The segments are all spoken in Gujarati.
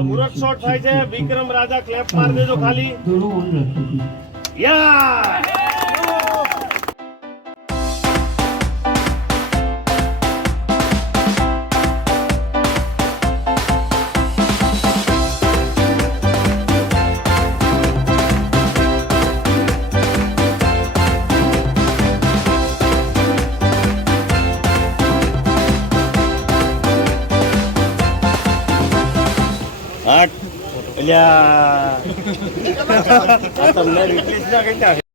મુરત શોટ થાય છે વિક્રમ રાજા ક્લેપ માર દેજો ખાલી. યા આઠ. એટલે તમને રિપ્લેસ ના કઈ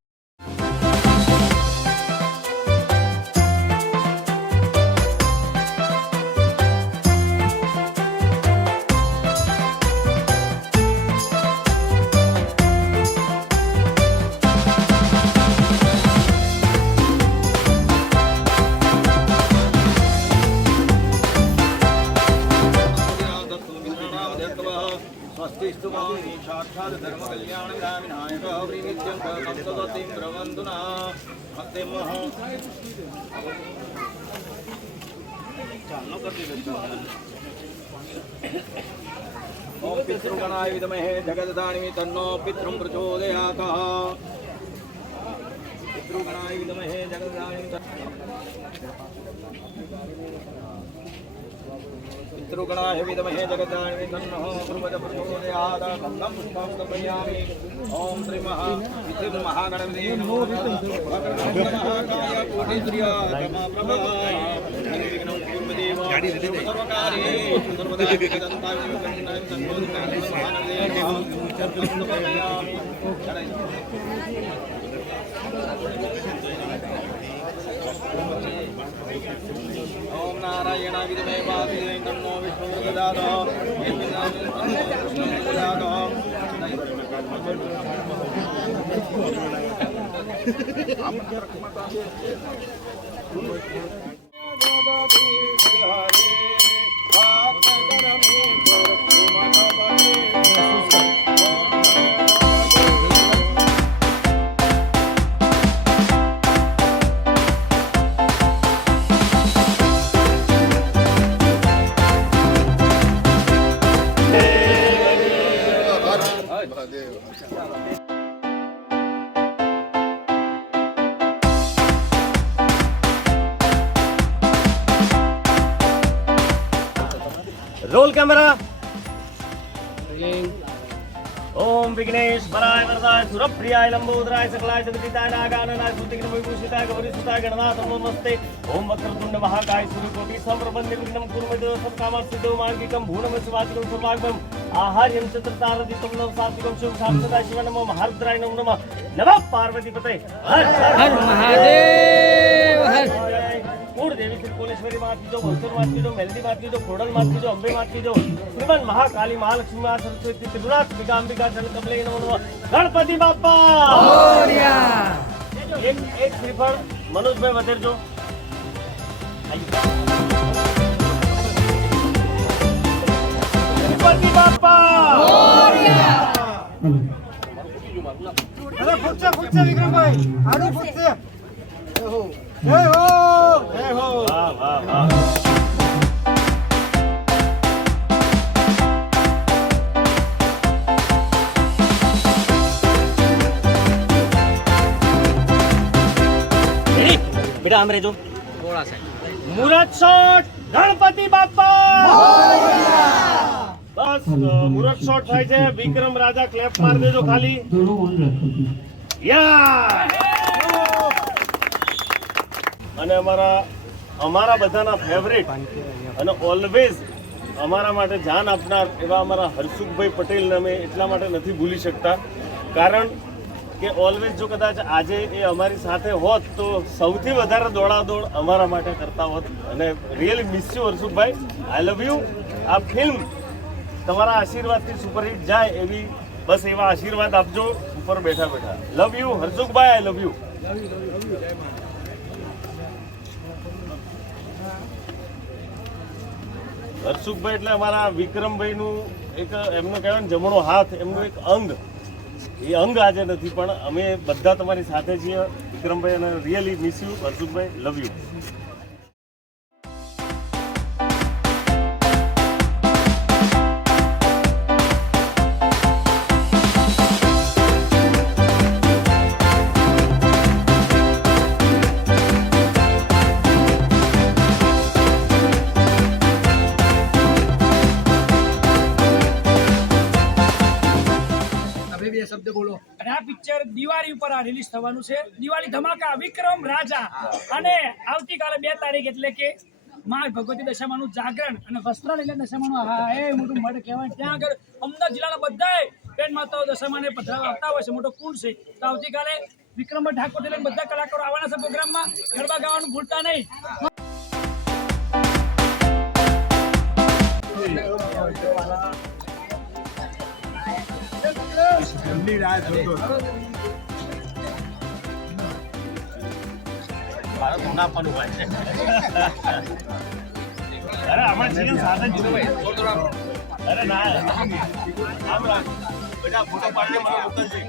मानि साक्षात् धर्मकल्याणविधामिनायक व्रीनित्यं सप्तदतिं ब्रवन्तुना हस्ते मह चालू कर ॐ पितृगणाय विद्महे जगदधानिमि तन्नो पितृं प्रचोदयात् पितृगणाय विद्महे जगदधानिमि तन्नो पितृगणाभिदमहे जगदान्वितन्नः प्रमदप्रचोदयादकन्दं पुष्पं कल्पयामि ॐ श्रीमहागणपते महाकाय कोटीन्द्रिया सर्वकारे नारायण विद्महे वासुदेवाय तन्नो विष्णु ददातु રોલ કેમેરા ઓમ વિઘ્નેશ વરાય વરદાય સુરપ્રિયાય લંબોદરાય સકલાય જગદીતાય નાગાનનાય સુતિગ્ન વિભૂષિતાય ગૌરીસુતાય ગણનાથ નમસ્તે ઓમ વક્રતુંડ મહાકાય સૂર્યકોટિ સમપ્રભં વિઘ્નમ કુર્મે દેવ સત્કામાર્થ સિદ્ધો માર્ગિકં ભૂણમ શિવાજિકં સૌભાગ્યમ આહાર્યં ચતુર્તારદિતમ નવ સાત્વિકમ શુભ સાક્ષાત શિવ નમો મહારુદ્રાય નમઃ નમઃ નમઃ પાર્વતી હર હર મહાદેવ મૂળ દેવી શ્રી કોલેશ્વરી માં દો વલસરમાં કીધો મેલડી માં કીધો ખોડલ માં કીધો અંબે માં કીધો શ્રીમન મહાકાલી મહાલક્ષ્મી મા સરસ્વતી ત્રિપુરાત્મિકા અંબિકા જલકમલે નમો. ગણપતિ બાપા! એક એક શ્રીફળ મનોજભાઈ વધેરજો ગણપતિ બાપા! અરે ફૂટશે ફૂટશે વિક્રમભાઈ. આડું ફૂટશે. બેટા આમ રહેજો મુરત શોટ, ગણપતિ બાપા! બસ મુરત શોટ થાય છે. વિક્રમ રાજા ક્લેપ માર દેજો ખાલી. યા! અને અમારા અમારા બધાના ફેવરેટ અને ઓલવેઝ અમારા માટે જાન આપનાર એવા અમારા હર્ષુખભાઈ પટેલને અમે એટલા માટે નથી ભૂલી શકતા. કારણ કે ઓલવેઝ જો કદાચ આજે એ અમારી સાથે હોત તો સૌથી વધારે દોડાદોડ અમારા માટે કરતા હોત. અને really miss you Harsukhbhai I love you આ ફિલ્મ તમારા આશીર્વાદથી સુપરહિટ જાય એવી બસ એવા આશીર્વાદ આપજો. ઉપર બેઠા બેઠા. Love you Harsukhbhai I love you Harsukhbhai એટલે અમારા વિક્રમભાઈનું એક એમનો કહેવાય જમણો હાથ, એમનું એક અંગ. એ અંગ આજે નથી, પણ અમે બધા તમારી સાથે છીએ. વિક્રમભાઈ અને really miss you Harshubhai love you picture Diwali ઉપર આ રિલીઝ થવાનું છે. દિવાળી ધમાકા, વિક્રમ રાજા. અને આવતીકાલે બે તારીખ એટલે કે મા ભગવતી દશામાનું જાગરણ અને વસ્ત્રાલય દશામાનું હા એ મોટું મઢ કહેવાય. ત્યાં આગળ અમદાવાદ જિલ્લાના બધાય બેન માતાઓ દશામાને પધરાવા આવતા હોય છે. મોટો કુંડ છે. તો આવતીકાલે વિક્રમ ઠાકોર લઈને બધા કલાકારો આવવાના છે પ્રોગ્રામમાં. ગરબા ગાવાનું ભૂલતા નહીં. Thank તો ના પડવું હોય છે. અરે, આમાં જીવન સાથે જ અરે, ના બધા ફોટો પાડીને મને મોકલજે